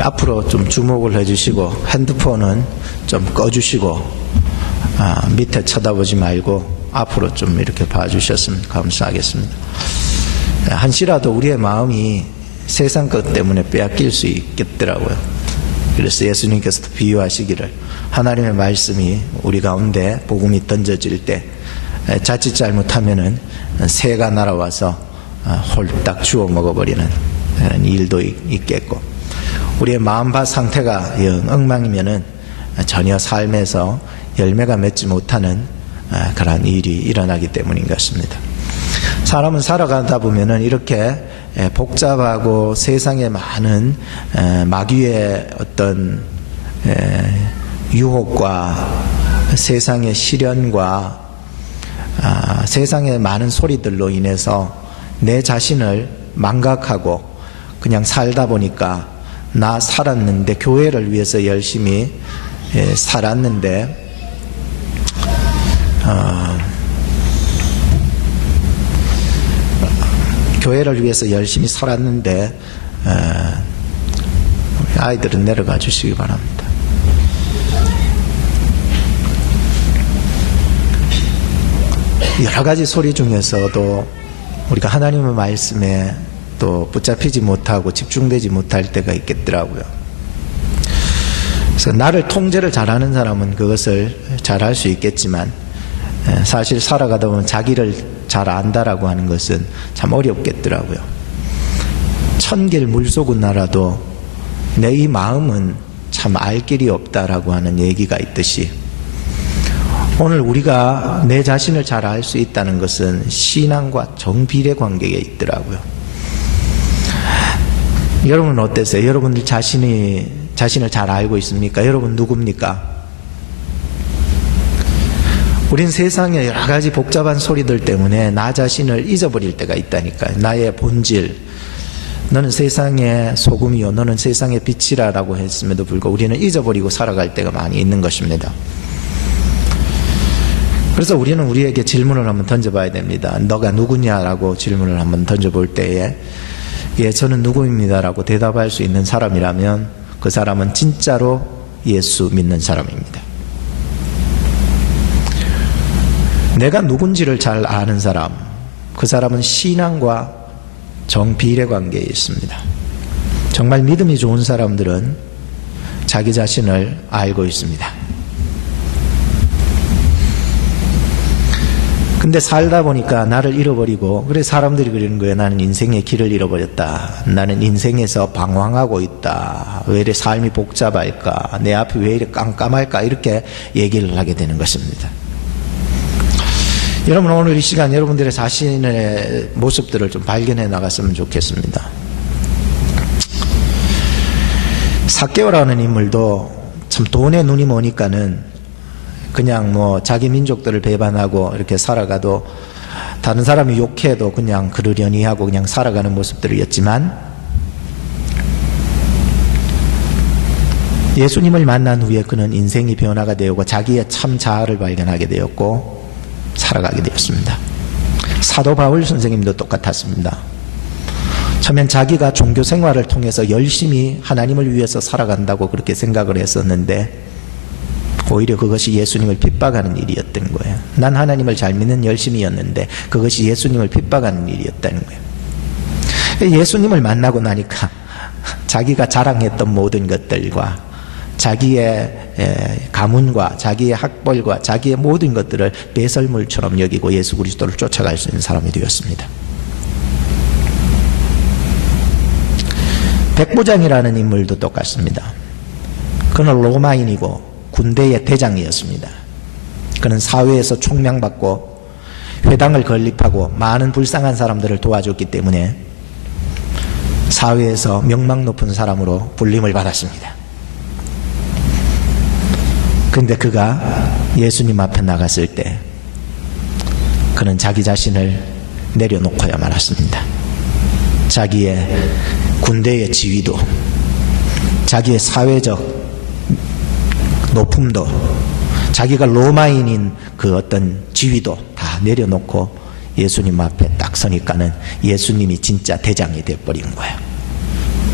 앞으로 좀 주목을 해주시고 핸드폰은 좀 꺼주시고 밑에 쳐다보지 말고 앞으로 좀 이렇게 봐주셨으면 감사하겠습니다. 한시라도 우리의 마음이 세상 것 때문에 빼앗길 수 있겠더라고요. 그래서 예수님께서도 비유하시기를 하나님의 말씀이 우리 가운데 복음이 던져질 때 자칫 잘못하면은 새가 날아와서 홀딱 주워 먹어버리는 일도 있겠고, 우리의 마음밭 상태가 영 엉망이면은 전혀 삶에서 열매가 맺지 못하는 그러한 일이 일어나기 때문인 것 같습니다. 사람은 살아가다 보면은 이렇게 복잡하고 세상에 많은 마귀의 어떤 유혹과 세상의 시련과 세상의 많은 소리들로 인해서 내 자신을 망각하고 그냥 살다 보니까 나 살았는데, 교회를 위해서 열심히 살았는데 교회를 위해서 열심히 살았는데 아이들은 내려가 주시기 바랍니다. 여러 가지 소리 중에서도 우리가 하나님의 말씀에 또 붙잡히지 못하고 집중되지 못할 때가 있겠더라고요. 그래서 나를 통제를 잘하는 사람은 그것을 잘할 수 있겠지만, 사실 살아가다 보면 자기를 잘 안다라고 하는 것은 참 어렵겠더라고요. 천길 물속은 알아도 내 이 마음은 참 알 길이 없다라고 하는 얘기가 있듯이, 오늘 우리가 내 자신을 잘 알 수 있다는 것은 신앙과 정비례 관계에 있더라고요. 여러분은 어땠어요? 여러분들 자신을 잘 알고 있습니까? 여러분 누굽니까? 우린 세상의 여러 가지 복잡한 소리들 때문에 나 자신을 잊어버릴 때가 있다니까요. 나의 본질, 너는 세상의 소금이요 너는 세상의 빛이라고 했음에도 불구하고 우리는 잊어버리고 살아갈 때가 많이 있는 것입니다. 그래서 우리는 우리에게 질문을 한번 던져봐야 됩니다. 너가 누구냐라고 질문을 한번 던져볼 때에, 예, 저는 누구입니다라고 대답할 수 있는 사람이라면 그 사람은 진짜로 예수 믿는 사람입니다. 내가 누군지를 잘 아는 사람, 그 사람은 신앙과 정비례 관계에 있습니다. 정말 믿음이 좋은 사람들은 자기 자신을 알고 있습니다. 근데 살다 보니까 나를 잃어버리고, 그래 사람들이 그러는 거예요. 나는 인생의 길을 잃어버렸다. 나는 인생에서 방황하고 있다. 왜 이래 삶이 복잡할까? 내 앞이 왜 이래 깜깜할까? 이렇게 얘기를 하게 되는 것입니다. 여러분, 오늘 이 시간 여러분들의 자신의 모습들을 좀 발견해 나갔으면 좋겠습니다. 삭개오라는 인물도 참 돈에 눈이 머니까는 그냥 뭐 자기 민족들을 배반하고 이렇게 살아가도, 다른 사람이 욕해도 그냥 그러려니 하고 그냥 살아가는 모습들이었지만, 예수님을 만난 후에 그는 인생이 변화가 되었고 자기의 참 자아를 발견하게 되었고 살아가게 되었습니다. 사도 바울 선생님도 똑같았습니다. 처음엔 자기가 종교 생활을 통해서 열심히 하나님을 위해서 살아간다고 그렇게 생각을 했었는데, 오히려 그것이 예수님을 핍박하는 일이었던 거예요. 난 하나님을 잘 믿는 열심이었는데 그것이 예수님을 핍박하는 일이었다는 거예요. 예수님을 만나고 나니까 자기가 자랑했던 모든 것들과 자기의 가문과 자기의 학벌과 자기의 모든 것들을 배설물처럼 여기고 예수 그리스도를 쫓아갈 수 있는 사람이 되었습니다. 백부장이라는 인물도 똑같습니다. 그는 로마인이고 군대의 대장이었습니다. 그는 사회에서 총명받고 회당을 건립하고 많은 불쌍한 사람들을 도와줬기 때문에 사회에서 명망 높은 사람으로 불림을 받았습니다. 그런데 그가 예수님 앞에 나갔을 때 그는 자기 자신을 내려놓고야 말았습니다. 자기의 군대의 지위도, 자기의 사회적 높음도, 자기가 로마인인 그 어떤 지위도 다 내려놓고 예수님 앞에 딱 서니까는 예수님이 진짜 대장이 되어버린 거예요.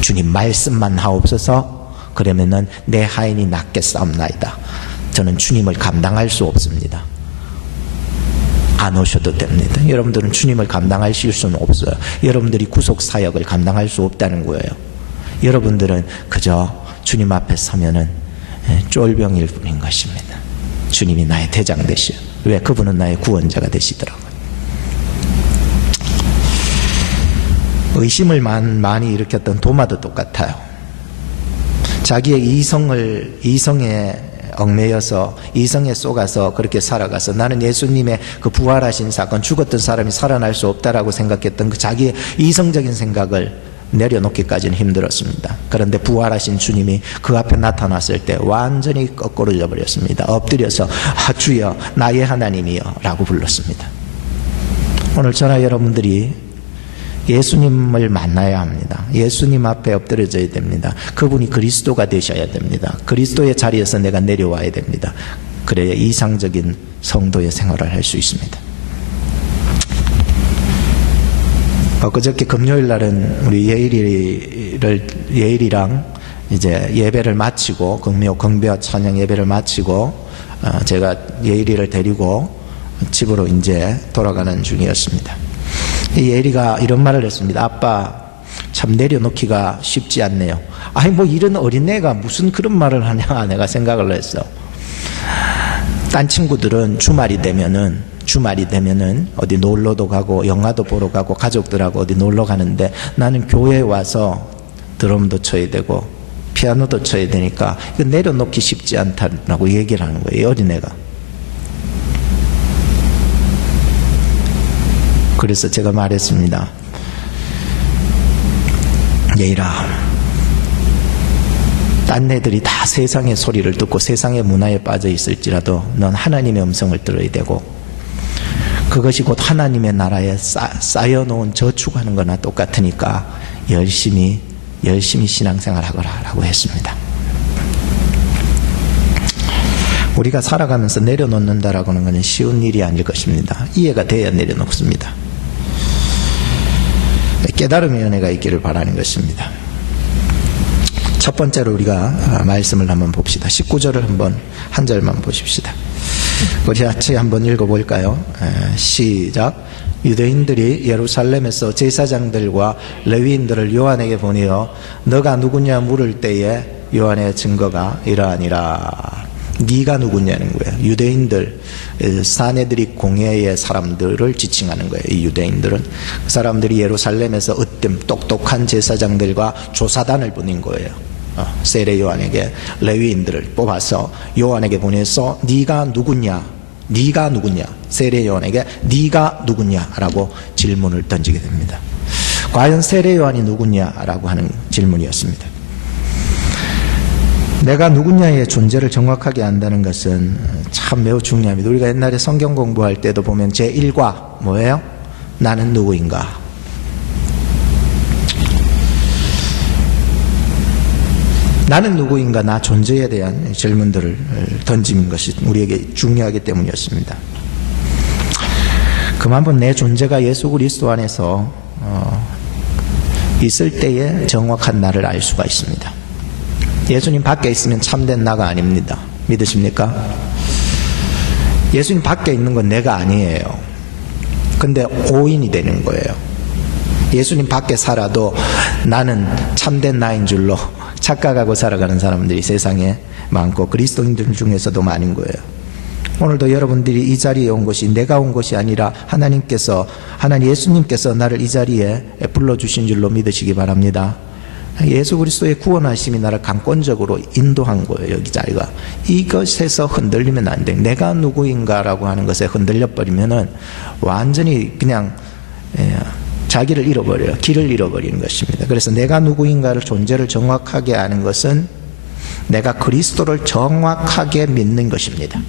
주님 말씀만 하옵소서, 그러면은 내 하인이 낫겠사옵나이다. 저는 주님을 감당할 수 없습니다. 안 오셔도 됩니다. 여러분들은 주님을 감당하실 수는 없어요. 여러분들이 구속사역을 감당할 수 없다는 거예요. 여러분들은 그저 주님 앞에 서면은 쫄병일 뿐인 것입니다. 주님이 나의 대장 되시오. 왜? 그분은 나의 구원자가 되시더라고요. 의심을 많이 일으켰던 도마도 똑같아요. 자기의 이성에 얽매여서 이성에 쏘가서 그렇게 살아가서 나는 예수님의 그 부활하신 사건, 죽었던 사람이 살아날 수 없다라고 생각했던 그 자기의 이성적인 생각을 내려놓기까지는 힘들었습니다. 그런데 부활하신 주님이 그 앞에 나타났을 때 완전히 거꾸로져 버렸습니다. 엎드려서 주여 나의 하나님이여 라고 불렀습니다. 오늘 저나 여러분들이 예수님을 만나야 합니다. 예수님 앞에 엎드려져야 됩니다. 그분이 그리스도가 되셔야 됩니다. 그리스도의 자리에서 내가 내려와야 됩니다. 그래야 이상적인 성도의 생활을 할 수 있습니다. 그저께 금요일 날은 우리 예일이랑 이제 예배를 마치고 경배와 찬양 예배를 마치고 제가 예일이를 데리고 집으로 이제 돌아가는 중이었습니다. 이 예일이가 이런 말을 했습니다. 아빠 참 내려놓기가 쉽지 않네요. 아니 뭐 이런 어린애가 무슨 그런 말을 하냐 내가 생각을 했어. 딴 친구들은 주말이 되면은 어디 놀러도 가고 영화도 보러 가고 가족들하고 어디 놀러 가는데 나는 교회에 와서 드럼도 쳐야 되고 피아노도 쳐야 되니까 이거 내려놓기 쉽지 않다라고 얘기를 하는 거예요. 어린애가. 그래서 제가 말했습니다. 예일아, 딴 애들이 다 세상의 소리를 듣고 세상의 문화에 빠져 있을지라도 넌 하나님의 음성을 들어야 되고 그것이 곧 하나님의 나라에 쌓여놓은 저축하는 거나 똑같으니까 열심히 신앙생활 하거라 라고 했습니다. 우리가 살아가면서 내려놓는다라고 하는 것은 쉬운 일이 아닐 것입니다. 이해가 돼야 내려놓습니다. 깨달음의 은혜가 있기를 바라는 것입니다. 첫 번째로 우리가 말씀을 한번 봅시다. 19절을 한번 한 절만 보십시다. 우리 같이 한번 읽어볼까요? 시작. 유대인들이 예루살렘에서 제사장들과 레위인들을 요한에게 보내어 너가 누구냐 물을 때에 요한의 증거가 이러하니라. 네가 누구냐는 거예요. 유대인들, 사내들이 공회의 사람들을 지칭하는 거예요. 이 유대인들은 그 사람들이 예루살렘에서 으뜸 똑똑한 제사장들과 조사단을 보낸 거예요. 세례 요한에게 레위인들을 뽑아서 요한에게 보내서 네가 누구냐 세례 요한에게 네가 누구냐라고 질문을 던지게 됩니다. 과연 세례 요한이 누구냐라고 하는 질문이었습니다. 내가 누구냐의 존재를 정확하게 안다는 것은 참 매우 중요합니다. 우리가 옛날에 성경 공부할 때도 보면 제1과 뭐예요? 나는 누구인가? 나는 누구인가? 나 존재에 대한 질문들을 던지는 것이 우리에게 중요하기 때문이었습니다. 그럼 한번 내 존재가 예수 그리스도 안에서 있을 때에 정확한 나를 알 수가 있습니다. 예수님 밖에 있으면 참된 나가 아닙니다. 믿으십니까? 예수님 밖에 있는 건 내가 아니에요. 근데 오인이 되는 거예요. 예수님 밖에 살아도 나는 참된 나인 줄로 착각하고 살아가는 사람들이 세상에 많고 그리스도인들 중에서도 많은 거예요. 오늘도 여러분들이 이 자리에 온 것이 내가 온 것이 아니라 하나님 예수님께서 나를 이 자리에 불러주신 줄로 믿으시기 바랍니다. 예수 그리스도의 구원하심이 나를 강권적으로 인도한 거예요. 여기 자리가. 이것에서 흔들리면 안 돼. 내가 누구인가라고 하는 것에 흔들려 버리면은 완전히 그냥 자기를 잃어버려요. 길을 잃어버리는 것입니다. 그래서 내가 누구인가를 존재를 정확하게 아는 것은 내가 그리스도를 정확하게 믿는 것입니다.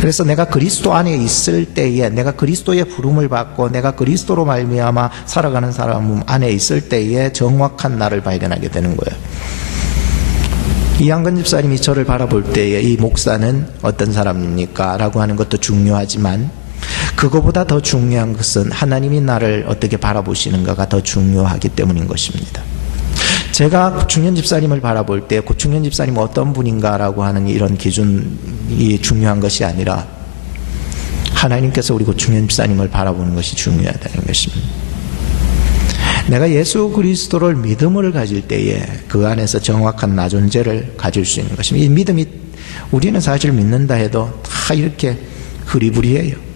그래서 내가 그리스도 안에 있을 때에 내가 그리스도의 부름을 받고 내가 그리스도로 말미암아 살아가는 사람 안에 있을 때에 정확한 나를 발견하게 되는 거예요. 이한근 집사님이 저를 바라볼 때에 이 목사는 어떤 사람입니까? 라고 하는 것도 중요하지만 그거보다 더 중요한 것은 하나님이 나를 어떻게 바라보시는가가 더 중요하기 때문인 것입니다. 제가 고충현 집사님을 바라볼 때 고충현 집사님은 어떤 분인가라고 하는 이런 기준이 중요한 것이 아니라 하나님께서 우리 고충현 집사님을 바라보는 것이 중요하다는 것입니다. 내가 예수 그리스도를 믿음을 가질 때에 그 안에서 정확한 나 존재를 가질 수 있는 것입니다. 이 믿음이 우리는 사실 믿는다 해도 다 이렇게 흐리부리해요.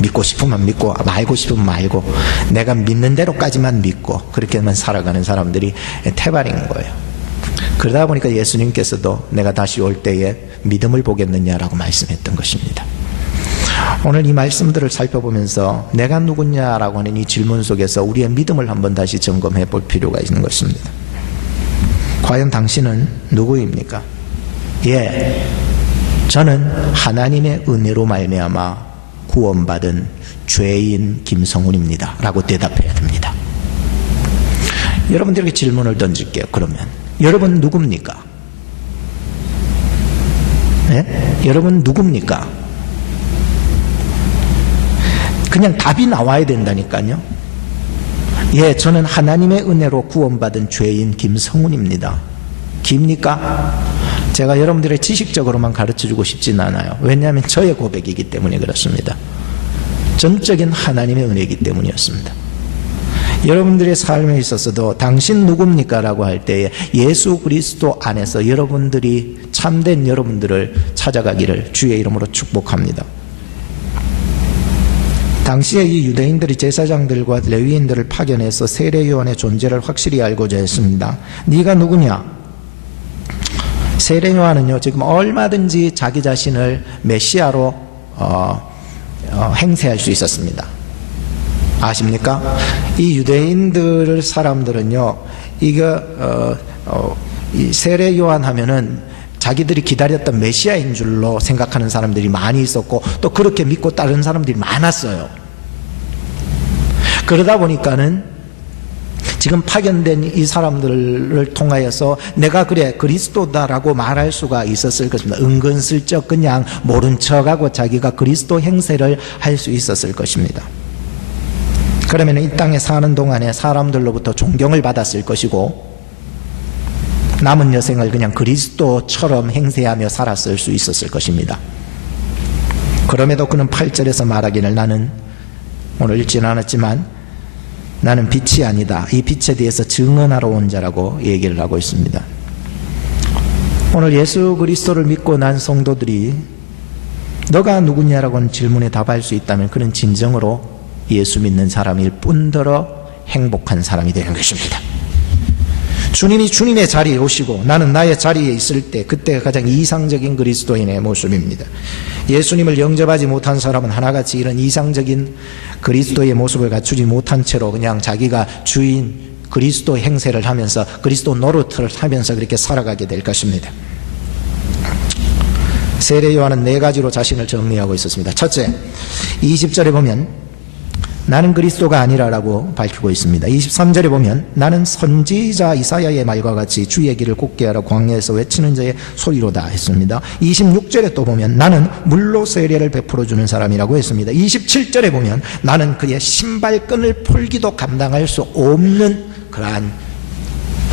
믿고 싶으면 믿고 말고 싶으면 말고 내가 믿는 대로까지만 믿고 그렇게만 살아가는 사람들이 태반인 거예요. 그러다 보니까 예수님께서도 내가 다시 올 때에 믿음을 보겠느냐라고 말씀했던 것입니다. 오늘 이 말씀들을 살펴보면서 내가 누구냐라고 하는 이 질문 속에서 우리의 믿음을 한번 다시 점검해 볼 필요가 있는 것입니다. 과연 당신은 누구입니까? 예, 저는 하나님의 은혜로 말미암아 구원받은 죄인 김성훈입니다 라고 대답해야 됩니다. 여러분들에게 질문을 던질게요. 그러면 여러분 누굽니까? 네? 여러분 누굽니까? 그냥 답이 나와야 된다니까요. 예, 저는 하나님의 은혜로 구원받은 죄인 김성훈입니다. 깁니까? 제가 여러분들의 지식적으로만 가르쳐주고 싶진 않아요. 왜냐하면 저의 고백이기 때문에 그렇습니다. 전적인 하나님의 은혜이기 때문이었습니다. 여러분들의 삶에 있어서도 당신 누굽니까? 라고 할 때에 예수 그리스도 안에서 여러분들이 참된 여러분들을 찾아가기를 주의 이름으로 축복합니다. 당시에 이 유대인들이 제사장들과 레위인들을 파견해서 세례요한의 존재를 확실히 알고자 했습니다. 네가 누구냐? 세례요한은요 지금 얼마든지 자기 자신을 메시아로 행세할 수 있었습니다. 아십니까? 이 유대인들 사람들은요 이 세례요한 하면은 자기들이 기다렸던 메시아인 줄로 생각하는 사람들이 많이 있었고 또 그렇게 믿고 따르는 사람들이 많았어요. 그러다 보니까는 지금 파견된 이 사람들을 통하여서 내가 그래 그리스도다라고 말할 수가 있었을 것입니다. 은근슬쩍 그냥 모른 척하고 자기가 그리스도 행세를 할 수 있었을 것입니다. 그러면 이 땅에 사는 동안에 사람들로부터 존경을 받았을 것이고 남은 여생을 그냥 그리스도처럼 행세하며 살았을 수 있었을 것입니다. 그럼에도 그는 8절에서 말하기를 나는 오늘 읽지는 않았지만 나는 빛이 아니다. 이 빛에 대해서 증언하러 온 자라고 얘기를 하고 있습니다. 오늘 예수 그리스도를 믿고 난 성도들이 너가 누구냐라고 하는 질문에 답할 수 있다면 그는 진정으로 예수 믿는 사람일 뿐더러 행복한 사람이 되는 것입니다. 주님이 주님의 자리에 오시고 나는 나의 자리에 있을 때 그때가 가장 이상적인 그리스도인의 모습입니다. 예수님을 영접하지 못한 사람은 하나같이 이런 이상적인 그리스도의 모습을 갖추지 못한 채로 그냥 자기가 주인 그리스도 행세를 하면서 그리스도 노릇을 하면서 그렇게 살아가게 될 것입니다. 세례 요한은 4가지로 자신을 정리하고 있었습니다. 첫째, 20절에 보면 나는 그리스도가 아니라라고 밝히고 있습니다. 23절에 보면 나는 선지자 이사야의 말과 같이 주의 길을 곧게 하라 광야에서 외치는 자의 소리로다 했습니다. 26절에 또 보면 나는 물로 세례를 베풀어 주는 사람이라고 했습니다. 27절에 보면 나는 그의 신발끈을 풀기도 감당할 수 없는 그러한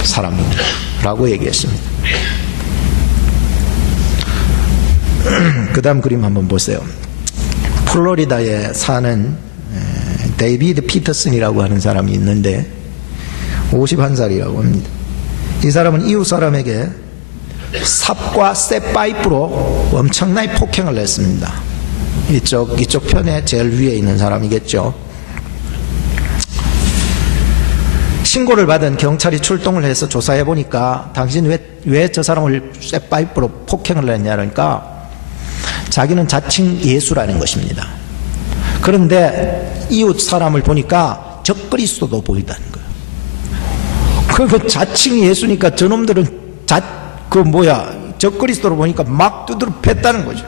사람이라고 얘기했습니다. 그 다음 그림 한번 보세요. 플로리다에 사는 데이비드 피터슨이라고 하는 사람이 있는데 51살이라고 합니다. 이 사람은 이웃 사람에게 삽과 쇠파이프로 엄청나게 폭행을 했습니다. 이쪽 편에 제일 위에 있는 사람이겠죠. 신고를 받은 경찰이 출동을 해서 조사해 보니까 당신 왜 저 사람을 쇠파이프로 폭행을 했냐 그러니까 자기는 자칭 예수라는 것입니다. 그런데 이웃 사람을 보니까 적그리스도도 보인다는 거예요. 그 자칭 예수니까 저놈들은 적그리스도로 보니까 막 두드려 팼다는 거죠.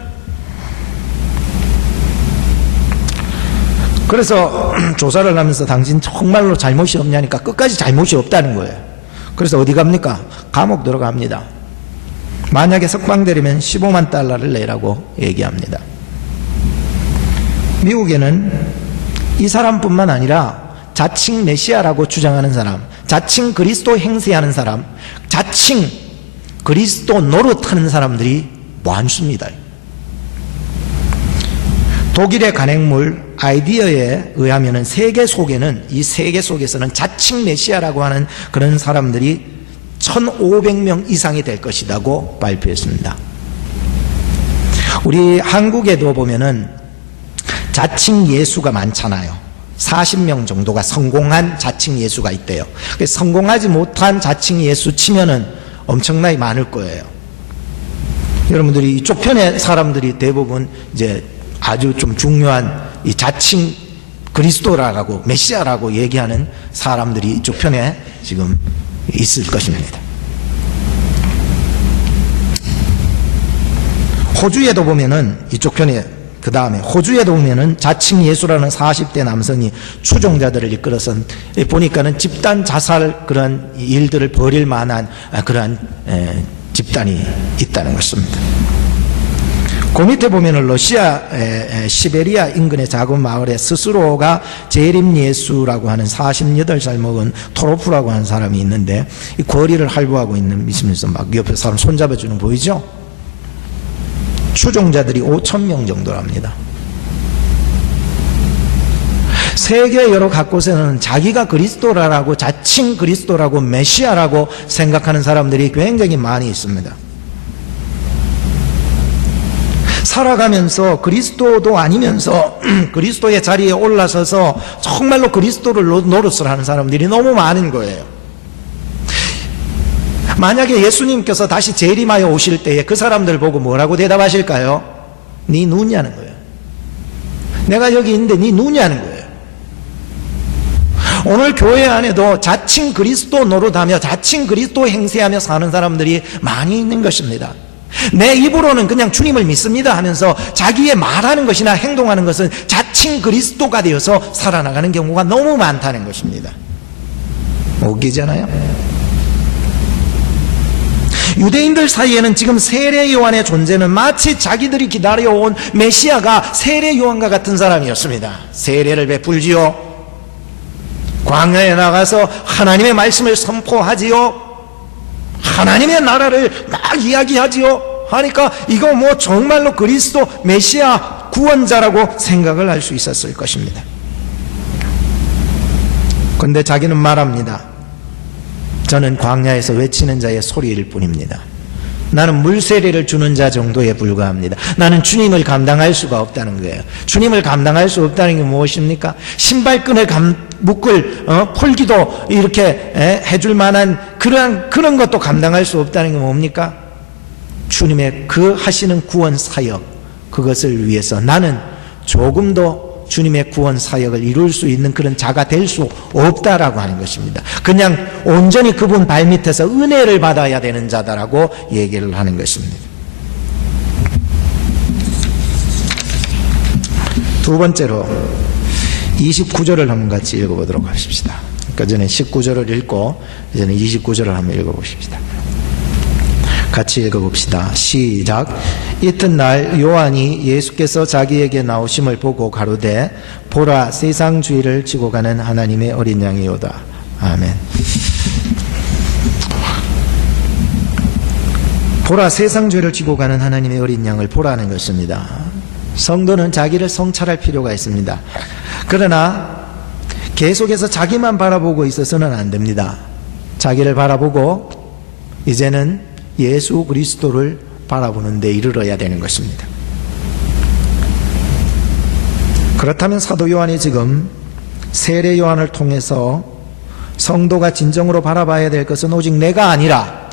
그래서 조사를 하면서 당신 정말로 잘못이 없냐니까 끝까지 잘못이 없다는 거예요. 그래서 어디 갑니까? 감옥 들어갑니다. 만약에 석방되려면 $150,000를 내라고 얘기합니다. 미국에는 이 사람뿐만 아니라 자칭 메시아라고 주장하는 사람, 자칭 그리스도 행세하는 사람, 자칭 그리스도 노릇하는 사람들이 많습니다. 독일의 간행물 아이디어에 의하면 세계 속에는, 이 세계 속에서는 자칭 메시아라고 하는 그런 사람들이 1500명 이상이 될 것이라고 발표했습니다. 우리 한국에도 보면은 자칭 예수가 많잖아요. 40명 정도가 성공한 자칭 예수가 있대요. 성공하지 못한 자칭 예수 치면은 엄청나게 많을 거예요. 여러분들이 이쪽 편의 사람들이 대부분 이제 아주 좀 중요한 이 자칭 그리스도라고 메시아라고 얘기하는 사람들이 이쪽 편에 지금 있을 것입니다. 호주에도 보면은 이쪽 편에, 그 다음에 호주에도 보면은 자칭 예수라는 40대 남성이 추종자들을 이끌어서 보니까는 집단 자살 그런 일들을 벌일 만한 그러한 집단이 있다는 것입니다. 그 밑에 보면은 러시아 시베리아 인근의 작은 마을에 스스로가 재림 예수라고 하는 48살 먹은 토로프라고 하는 사람이 있는데, 이 거리를 할부하고 있으면서 막 옆에 사람 손잡아주는 거 보이죠? 추종자들이 5,000명 정도랍니다. 세계 여러 곳에는 자기가 그리스도라고, 자칭 그리스도라고, 메시아라고 생각하는 사람들이 굉장히 많이 있습니다. 살아가면서 그리스도도 아니면서 그리스도의 자리에 올라서서 정말로 그리스도를 노릇을 하는 사람들이 너무 많은 거예요. 만약에 예수님께서 다시 재림하여 오실 때에 그 사람들 보고 뭐라고 대답하실까요? 네 누구냐는 거예요. 내가 여기 있는데 네 누구냐는 거예요. 오늘 교회 안에도 자칭 그리스도 노릇하며 자칭 그리스도 행세하며 사는 사람들이 많이 있는 것입니다. 내 입으로는 그냥 주님을 믿습니다 하면서 자기의 말하는 것이나 행동하는 것은 자칭 그리스도가 되어서 살아나가는 경우가 너무 많다는 것입니다. 웃기잖아요. 유대인들 사이에는 지금 세례 요한의 존재는 마치 자기들이 기다려온 메시아가 세례 요한과 같은 사람이었습니다. 세례를 베풀지요, 광야에 나가서 하나님의 말씀을 선포하지요, 하나님의 나라를 막 이야기하지요 하니까 이거 뭐 정말로 그리스도 메시아 구원자라고 생각을 할 수 있었을 것입니다. 그런데 자기는 말합니다. 저는 광야에서 외치는 자의 소리일 뿐입니다. 나는 물세례를 주는 자 정도에 불과합니다. 나는 주님을 감당할 수가 없다는 거예요. 주님을 감당할 수 없다는 게 무엇입니까? 신발끈을 묶을 폴기도 이렇게 해줄 만한 그런 것도 감당할 수 없다는 게 뭡니까? 주님의 그 하시는 구원 사역, 그것을 위해서 나는 조금도 주님의 구원 사역을 이룰 수 있는 그런 자가 될 수 없다라고 하는 것입니다. 그냥 온전히 그분 발밑에서 은혜를 받아야 되는 자다라고 얘기를 하는 것입니다. 두 번째로 29절을 한번 같이 읽어보도록 하십시다. 그러니까 전에 19절을 읽고 이제는 29절을 한번 읽어보십시다. 같이 읽어봅시다. 시작. 이튿날 요한이 예수께서 자기에게 나오심을 보고 가로되 보라 세상 주의를 지고 가는 하나님의 어린 양이오다. 아멘. 보라 세상 죄를 지고 가는 하나님의 어린 양을 보라는 것입니다. 성도는 자기를 성찰할 필요가 있습니다. 그러나 계속해서 자기만 바라보고 있어서는 안 됩니다. 자기를 바라보고 이제는 예수 그리스도를 바라보는 데 이르러야 되는 것입니다. 그렇다면 사도 요한이 지금 세례 요한을 통해서 성도가 진정으로 바라봐야 될 것은 오직 내가 아니라,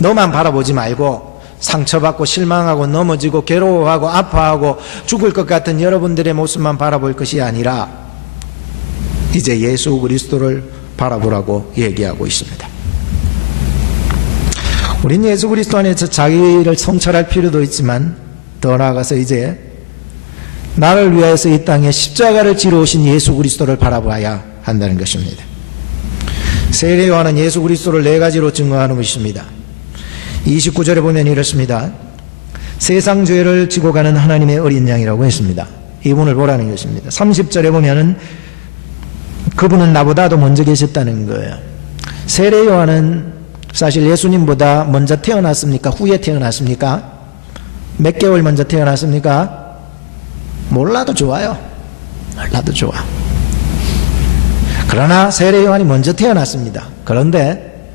너만 바라보지 말고 상처받고 실망하고 넘어지고 괴로워하고 아파하고 죽을 것 같은 여러분들의 모습만 바라볼 것이 아니라 이제 예수 그리스도를 바라보라고 얘기하고 있습니다. 우린 예수 그리스도 안에서 자기를 성찰할 필요도 있지만 더 나아가서 이제 나를 위하여서 이 땅에 십자가를 지러 오신 예수 그리스도를 바라봐야 한다는 것입니다. 세례 요한은 예수 그리스도를 네 가지로 증거하는 것입니다. 29절에 보면 이렇습니다. 세상 죄를 지고 가는 하나님의 어린 양이라고 했습니다. 이분을 보라는 것입니다. 30절에 보면은 그분은 나보다도 먼저 계셨다는 거예요. 세례 요한은 사실 예수님보다 먼저 태어났습니까? 후에 태어났습니까? 몇 개월 먼저 태어났습니까? 몰라도 좋아요. 몰라도 좋아. 그러나 세례 요한이 먼저 태어났습니다. 그런데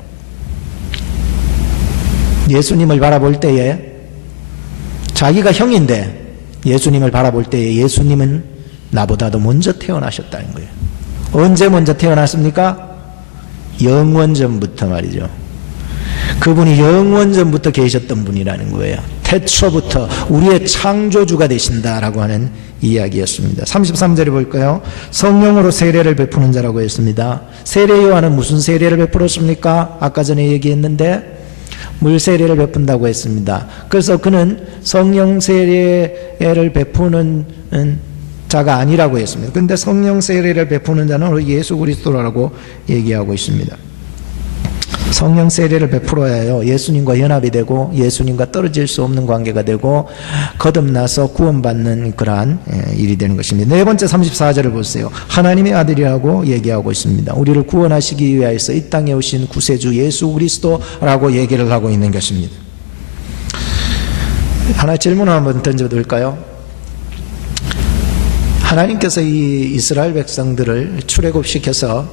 예수님을 바라볼 때에 자기가 형인데 예수님을 바라볼 때에 예수님은 나보다도 먼저 태어나셨다는 거예요. 언제 먼저 태어났습니까? 영원전부터 말이죠. 그분이 영원전부터 계셨던 분이라는 거예요. 태초부터 우리의 창조주가 되신다라고 하는 이야기였습니다. 33절에 볼까요? 성령으로 세례를 베푸는 자라고 했습니다. 세례 요한은 무슨 세례를 베풀었습니까? 아까 전에 얘기했는데 물 세례를 베푼다고 했습니다. 그래서 그는 성령 세례를 베푸는 자가 아니라고 했습니다. 그런데 성령 세례를 베푸는 자는 예수 그리스도라고 얘기하고 있습니다. 성령 세례를 베풀어야요 예수님과 연합이 되고 예수님과 떨어질 수 없는 관계가 되고 거듭나서 구원받는 그러한 일이 되는 것입니다. 네 번째 34절을 보세요. 하나님의 아들이라고 얘기하고 있습니다. 우리를 구원하시기 위하여서 이 땅에 오신 구세주 예수 그리스도라고 얘기를 하고 있는 것입니다. 하나 질문을 한번 던져둘까요? 하나님께서 이 이스라엘 백성들을 출애굽시켜서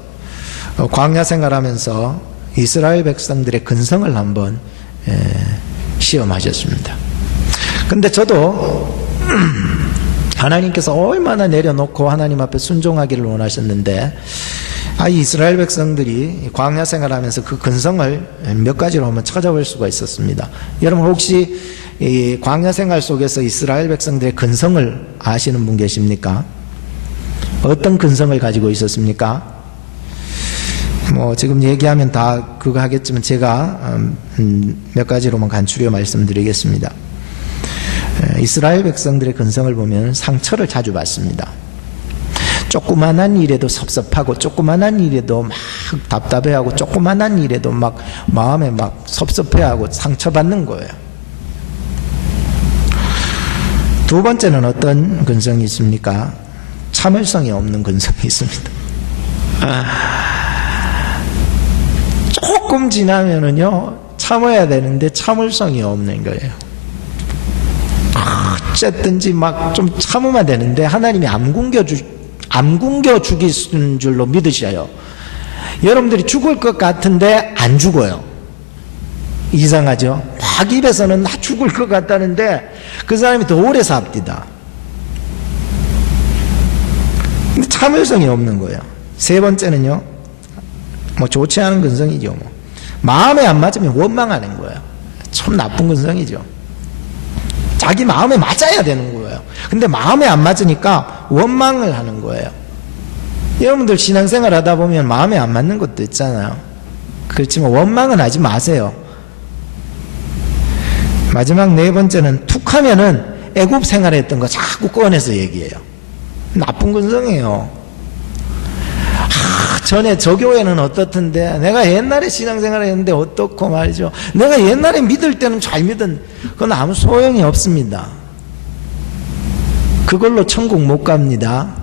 광야 생활하면서 이스라엘 백성들의 근성을 한번 시험하셨습니다. 근데 저도 하나님께서 얼마나 내려놓고 하나님 앞에 순종하기를 원하셨는데 이 이스라엘 백성들이 광야 생활하면서 그 근성을 몇 가지로 한번 찾아볼 수가 있었습니다. 여러분 혹시 이 광야 생활 속에서 이스라엘 백성들의 근성을 아시는 분 계십니까? 어떤 근성을 가지고 있었습니까? 지금 얘기하면 다 그거 하겠지만 제가 몇 가지로만 간추려 말씀드리겠습니다. 이스라엘 백성들의 근성을 보면 상처를 자주 받습니다. 조그만한 일에도 섭섭하고 조그만한 일에도 막 답답해하고 조그만한 일에도 막 마음에 막 섭섭해하고 상처받는 거예요. 두 번째는 어떤 근성이 있습니까? 참을성이 없는 근성이 있습니다. 조금 지나면은요 참아야 되는데 참을성이 없는 거예요. 어쨌든지 막 좀 참으면 되는데 하나님이 암 굶겨 죽이는 줄로 믿으셔요. 여러분들이 죽을 것 같은데 안 죽어요. 이상하죠? 막 입에서는 나 죽을 것 같다는데 그 사람이 더 오래 삽디다. 근데 참을성이 없는 거예요. 세 번째는요 좋지 않은 근성이죠. 마음에 안 맞으면 원망하는 거예요. 참 나쁜 근성이죠. 자기 마음에 맞아야 되는 거예요. 근데 마음에 안 맞으니까 원망을 하는 거예요. 여러분들 신앙생활 하다 보면 마음에 안 맞는 것도 있잖아요. 그렇지만 원망은 하지 마세요. 마지막 네 번째는 툭 하면은 애굽 생활했던 거 자꾸 꺼내서 얘기해요. 나쁜 근성이에요. 전에 저 교회는 어떻던데 내가 옛날에 신앙생활을 했는데 어떻고 말이죠. 내가 옛날에 믿을 때는 잘 그건 아무 소용이 없습니다. 그걸로 천국 못 갑니다.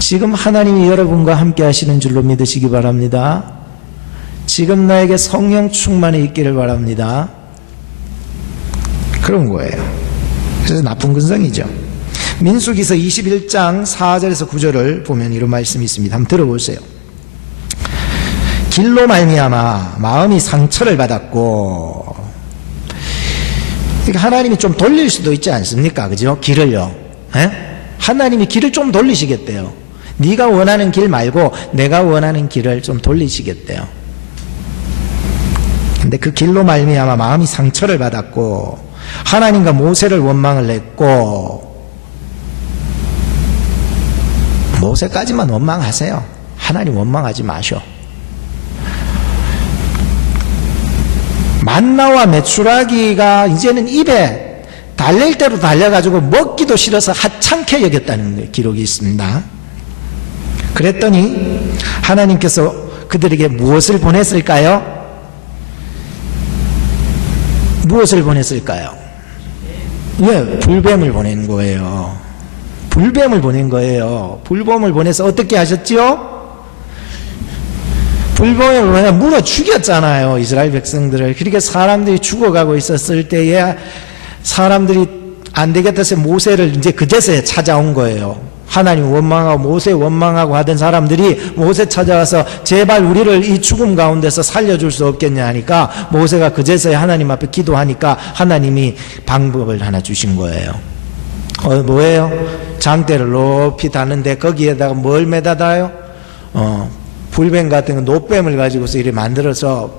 지금 하나님이 여러분과 함께 하시는 줄로 믿으시기 바랍니다. 지금 나에게 성령 충만이 있기를 바랍니다. 그런 거예요. 그래서 나쁜 근성이죠. 민수기서 21장 4절에서 9절을 보면 이런 말씀이 있습니다. 한번 들어보세요. 길로 말미암아 마음이 상처를 받았고, 그러니까 하나님이 좀 돌릴 수도 있지 않습니까? 그죠? 길을요. 하나님이 길을 좀 돌리시겠대요. 네가 원하는 길 말고 내가 원하는 길을 좀 돌리시겠대요. 근데 그 길로 말미암아 마음이 상처를 받았고 하나님과 모세를 원망을 했고, 모세까지만 원망하세요. 하나님 원망하지 마셔. 만나와 메추라기가 이제는 입에 달릴 대로 달려가지고 먹기도 싫어서 하찮게 여겼다는 기록이 있습니다. 그랬더니 하나님께서 그들에게 무엇을 보냈을까요? 무엇을 보냈을까요? 예, 불뱀을 보낸 거예요. 불뱀을 보낸 거예요. 불뱀을 보내서 어떻게 하셨죠? 불뱀을 보내서 물어 죽였잖아요, 이스라엘 백성들을. 그러니까 사람들이 죽어가고 있었을 때에 사람들이 안 되겠다 해서 모세를 이제 그제서야 찾아온 거예요. 하나님 원망하고 모세 원망하고 하던 사람들이 모세 찾아와서 제발 우리를 이 죽음 가운데서 살려줄 수 없겠냐 하니까 모세가 그제서야 하나님 앞에 기도하니까 하나님이 방법을 하나 주신 거예요. 뭐예요? 장대를 높이 다는데 거기에다가 뭘 매다다요? 불뱀 같은 거 노뱀을 가지고서 이렇게 만들어서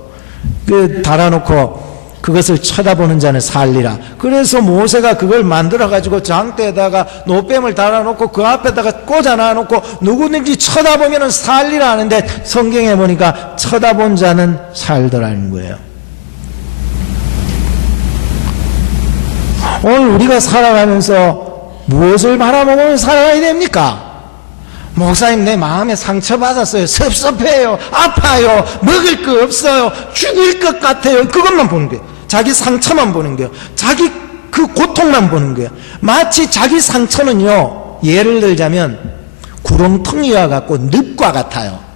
달아놓고 그것을 쳐다보는 자는 살리라. 그래서 모세가 그걸 만들어 가지고 장대에다가 노뱀을 달아놓고 그 앞에다가 꽂아놔놓고 누구든지 쳐다보면 살리라 하는데 성경에 보니까 쳐다본 자는 살더라는 거예요. 오늘 우리가 살아가면서 무엇을 바라보면 살아가야 됩니까? 목사님, 내 마음에 상처받았어요. 섭섭해요. 아파요. 먹을 거 없어요. 죽을 것 같아요. 그것만 보는 거예요. 자기 상처만 보는 거예요. 자기 그 고통만 보는 거예요. 마치 자기 상처는요, 예를 들자면 구렁텅이와 같고 늪과 같아요.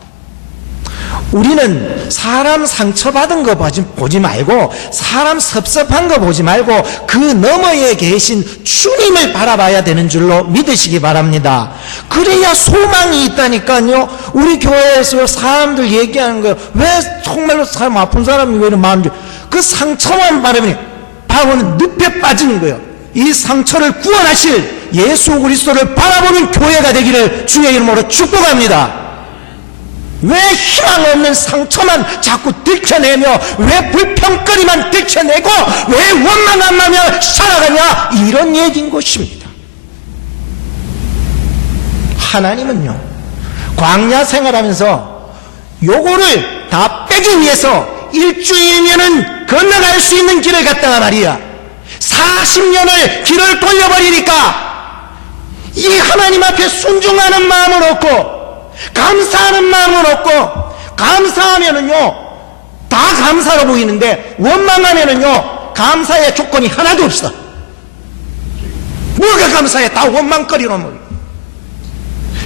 우리는 사람 상처받은 거 보지 말고 사람 섭섭한 거 보지 말고 그 너머에 계신 주님을 바라봐야 되는 줄로 믿으시기 바랍니다. 그래야 소망이 있다니까요. 우리 교회에서 사람들 얘기하는 거예요. 왜 정말로 사람 아픈 사람이 왜 이런 마음이, 그 상처만 바라보는 늪에 빠지는 거예요. 이 상처를 구원하실 예수 그리스도를 바라보는 교회가 되기를 주의 이름으로 축복합니다. 왜 희망 없는 상처만 자꾸 들춰내며 왜 불평거리만 들춰내고 왜 원망만 하며 살아가냐, 이런 얘기인 것입니다. 하나님은요, 광야 생활하면서 요거를 다 빼기 위해서 일주일이면은 건너갈 수 있는 길을 갔다가 말이야 40년을 길을 돌려버리니까 이 하나님 앞에 순종하는 마음을 얻고 감사하는 마음은 없고, 감사하면은요 다 감사로 보이는데 원망하면은요 감사의 조건이 하나도 없어. 뭐가 감사해? 다 원망거리로 뭐.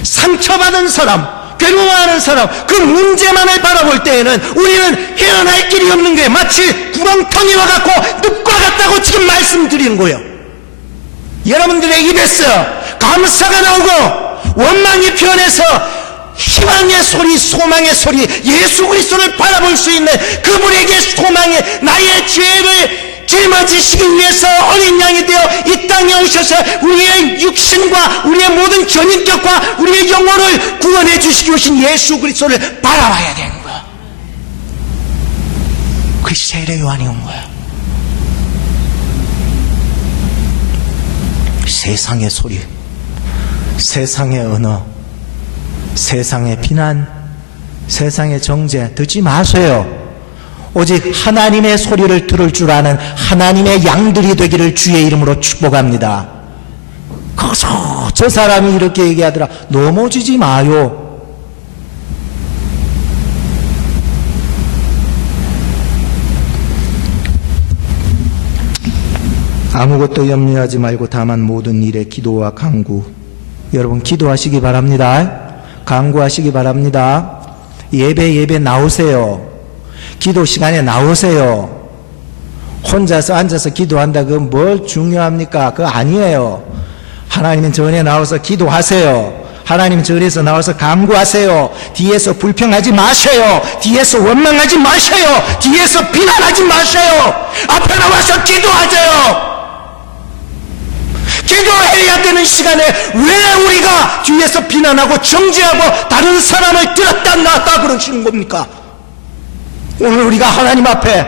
상처받은 사람, 괴로워하는 사람, 그 문제만을 바라볼 때에는 우리는 헤어날 길이 없는 거예요. 마치 구렁텅이와 같고 늪과 같다고 지금 말씀드리는 거예요. 여러분들의 입에서 감사가 나오고 원망이 변해서 희망의 소리, 소망의 소리, 예수 그리스도를 바라볼 수 있는 그분에게 소망의 나의 죄를 짊어지시기 위해서 어린 양이 되어 이 땅에 오셔서 우리의 육신과 우리의 모든 견인격과 우리의 영혼을 구원해 주시기 오신 예수 그리스도를 바라봐야 되는 거야. 그 세례 요한이 온 거야. 세상의 소리, 세상의 언어, 세상의 비난, 세상의 정죄 듣지 마세요. 오직 하나님의 소리를 들을 줄 아는 하나님의 양들이 되기를 주의 이름으로 축복합니다. 거기서 저 사람이 이렇게 얘기하더라. 넘어지지 마요. 아무것도 염려하지 말고 다만 모든 일에 기도와 간구. 여러분 기도하시기 바랍니다. 간구하시기 바랍니다. 예배 나오세요. 기도 시간에 나오세요. 혼자서 앉아서 기도한다, 그건 뭘 중요합니까? 그거 아니에요. 하나님 전에 나와서 기도하세요. 하나님 전에서 나와서 간구하세요. 뒤에서 불평하지 마세요. 뒤에서 원망하지 마세요. 뒤에서 비난하지 마세요. 앞에 나와서 기도하세요. 기도해야 되는 시간에 왜 우리가 뒤에서 비난하고 정죄하고 다른 사람을 들었다 놨다 그러시는 겁니까? 오늘 우리가 하나님 앞에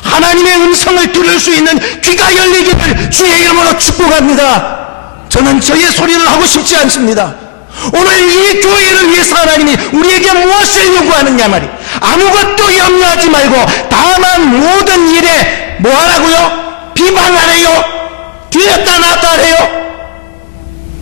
하나님의 음성을 들을 수 있는 귀가 열리기를 주의 이름으로 축복합니다. 저는 저의 소리를 하고 싶지 않습니다. 오늘 이 교회를 위해서 하나님이 우리에게 무엇을 요구하느냐 말이, 아무것도 염려하지 말고 다만 모든 일에 뭐 하라고요? 비방하래요? 뒤에다 놨다 하래요?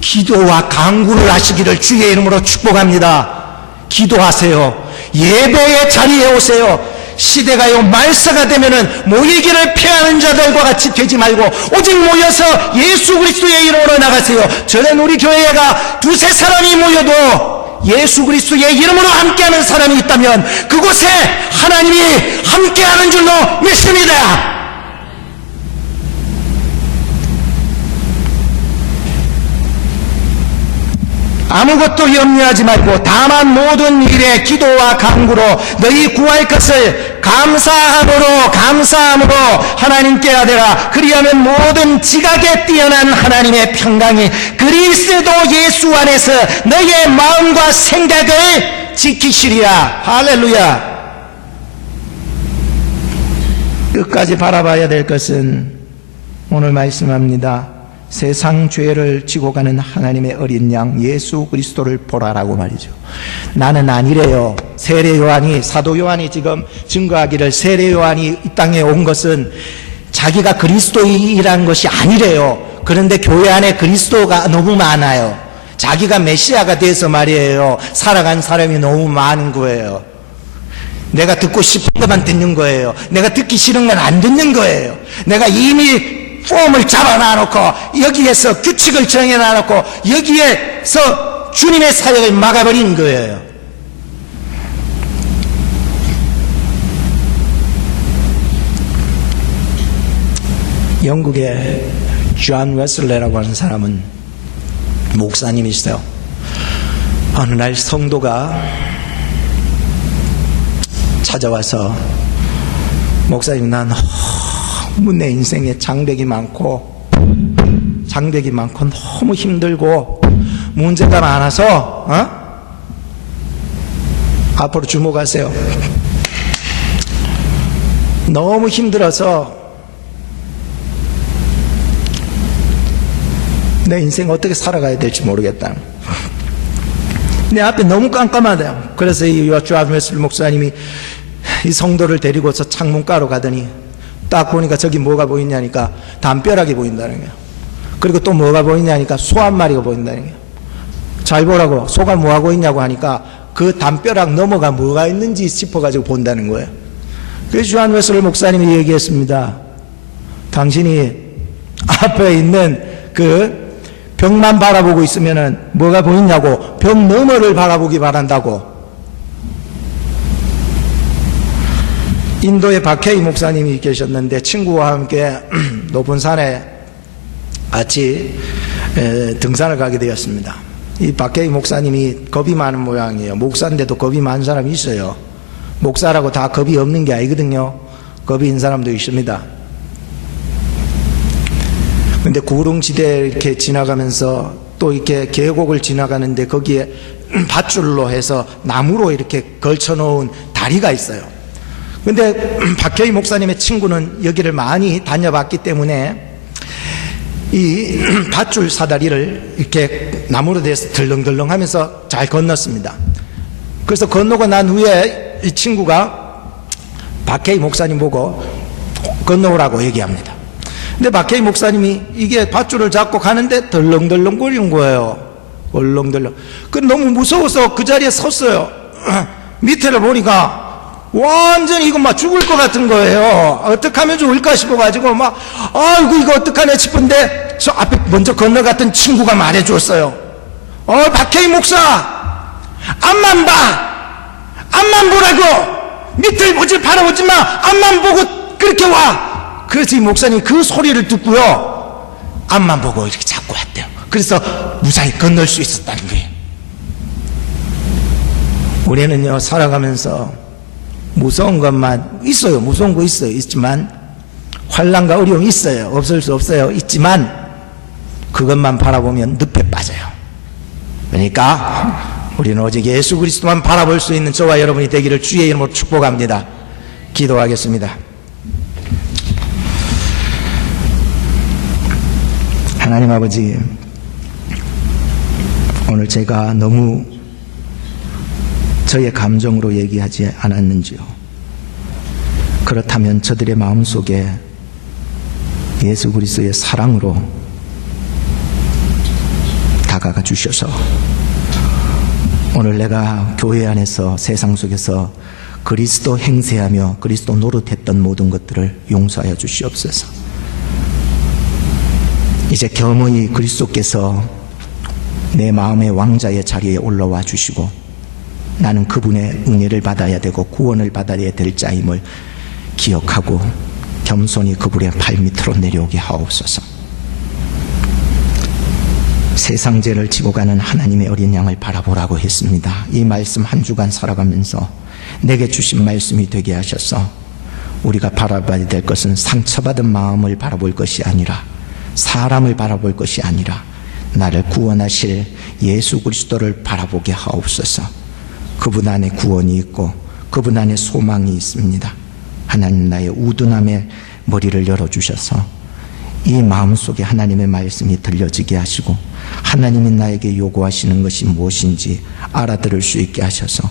기도와 간구를 하시기를 주의 이름으로 축복합니다. 기도하세요. 예배의 자리에 오세요. 시대가요 말세가 되면은 모이기를 피하는 자들과 같이 되지 말고 오직 모여서 예수 그리스도의 이름으로 나가세요. 저는 우리 교회가 두세 사람이 모여도 예수 그리스도의 이름으로 함께하는 사람이 있다면 그곳에 하나님이 함께하는 줄로 믿습니다. 아무것도 염려하지 말고 다만 모든 일에 기도와 간구로 너희 구할 것을 감사함으로 하나님께 하되라. 그리하면 모든 지각에 뛰어난 하나님의 평강이 그리스도 예수 안에서 너희의 마음과 생각을 지키시리라. 할렐루야. 끝까지 바라봐야 될 것은 오늘 말씀합니다. 세상 죄를 지고 가는 하나님의 어린 양 예수 그리스도를 보라라고 말이죠. 나는 아니래요. 세례 요한이, 사도 요한이 지금 증거하기를 세례 요한이 이 땅에 온 것은 자기가 그리스도이라는 것이 아니래요. 그런데 교회 안에 그리스도가 너무 많아요. 자기가 메시아가 돼서 말이에요. 살아간 사람이 너무 많은 거예요. 내가 듣고 싶은 것만 듣는 거예요. 내가 듣기 싫은 건 안 듣는 거예요. 내가 이미 폼을 잡아놔놓고 여기에서 규칙을 정해놔놓고 여기에서 주님의 사역을 막아버린 거예요. 영국의 존 웨슬레라고 하는 사람은 목사님이시죠. 어느 날 성도가 찾아와서 목사님, 난 너무 내 인생에 장벽이 많고 너무 힘들고 문제가 많아서 앞으로 주목하세요. 너무 힘들어서 내 인생 어떻게 살아가야 될지 모르겠다. 내 앞에 너무 깜깜하다. 그래서 이 존 웨슬리 목사님이 이 성도를 데리고서 창문가로 가더니 딱 보니까 저기 뭐가 보이냐니까 담벼락이 보인다는 거예요. 그리고 또 뭐가 보이냐니까 소 한 마리가 보인다는 거예요. 잘 보라고, 소가 뭐하고 있냐고 하니까 그 담벼락 너머가 뭐가 있는지 싶어가지고 본다는 거예요. 그래서 존 웨슬리 목사님이 얘기했습니다. 당신이 앞에 있는 그 벽만 바라보고 있으면은 뭐가 보이냐고, 벽 너머를 바라보기 바란다고. 인도의 박해이 목사님이 계셨는데 친구와 함께 높은 산에 같이 등산을 가게 되었습니다. 이 박해이 목사님이 겁이 많은 모양이에요. 목사인데도 겁이 많은 사람이 있어요. 목사라고 다 겁이 없는 게 아니거든요. 겁이 있는 사람도 있습니다. 근데 구릉지대 이렇게 지나가면서 또 이렇게 계곡을 지나가는데 거기에 밧줄로 해서 나무로 이렇게 걸쳐놓은 다리가 있어요. 근데 박혜희 목사님의 친구는 여기를 많이 다녀봤기 때문에 이 밧줄 사다리를 이렇게 나무로 돼서 덜렁덜렁 하면서 잘 건넜습니다. 그래서 건너고 난 후에 이 친구가 박혜희 목사님 보고 건너오라고 얘기합니다. 근데 박혜희 목사님이 이게 밧줄을 잡고 가는데 덜렁덜렁 거리는 거예요. 덜렁덜렁. 그 너무 무서워서 그 자리에 섰어요. 밑에를 보니까 완전히 이거 막 죽을 것 같은 거예요. 어떻게 하면 좋을까 싶어가지고 막 아이고 이거 어떡하냐 싶은데 저 앞에 먼저 건너갔던 친구가 말해줬어요. 박혜희 목사 앞만 봐, 앞만 보라고. 밑을 보지 바라보지 마, 앞만 보고 그렇게 와. 그래서 이 목사님 그 소리를 듣고요 앞만 보고 이렇게 잡고 왔대요. 그래서 무사히 건널 수 있었다는 거예요. 우리는요 살아가면서 무서운 것만 있어요. 무서운 거 있어요. 있지만 환난과 어려움이 있어요. 없을 수 없어요. 있지만 그것만 바라보면 늪에 빠져요. 그러니까 우리는 오직 예수 그리스도만 바라볼 수 있는 저와 여러분이 되기를 주의 이름으로 축복합니다. 기도하겠습니다. 하나님 아버지, 오늘 제가 너무 저의 감정으로 얘기하지 않았는지요? 그렇다면 저들의 마음속에 예수 그리스도의 사랑으로 다가가 주셔서 오늘 내가 교회 안에서 세상 속에서 그리스도 행세하며 그리스도 노릇했던 모든 것들을 용서하여 주시옵소서. 이제 겸허히 그리스도께서 내 마음의 왕자의 자리에 올라와 주시고 나는 그분의 은혜를 받아야 되고 구원을 받아야 될 자임을 기억하고 겸손히 그분의 발밑으로 내려오게 하옵소서. 세상 죄를 지고 가는 하나님의 어린 양을 바라보라고 했습니다. 이 말씀 한 주간 살아가면서 내게 주신 말씀이 되게 하셔서 우리가 바라봐야 될 것은 상처받은 마음을 바라볼 것이 아니라 사람을 바라볼 것이 아니라 나를 구원하실 예수 그리스도를 바라보게 하옵소서. 그분 안에 구원이 있고 그분 안에 소망이 있습니다. 하나님 나의 우둔함의 머리를 열어주셔서 이 마음속에 하나님의 말씀이 들려지게 하시고 하나님이 나에게 요구하시는 것이 무엇인지 알아들을 수 있게 하셔서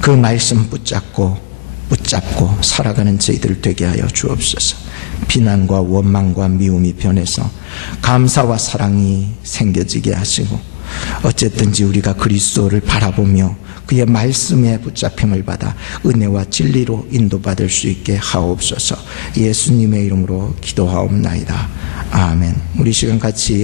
그 말씀 붙잡고 살아가는 저희들 되게 하여 주옵소서. 비난과 원망과 미움이 변해서 감사와 사랑이 생겨지게 하시고 어쨌든지 우리가 그리스도를 바라보며 그의 말씀에 붙잡힘을 받아 은혜와 진리로 인도받을 수 있게 하옵소서. 예수님의 이름으로 기도하옵나이다. 아멘. 우리 시간 같이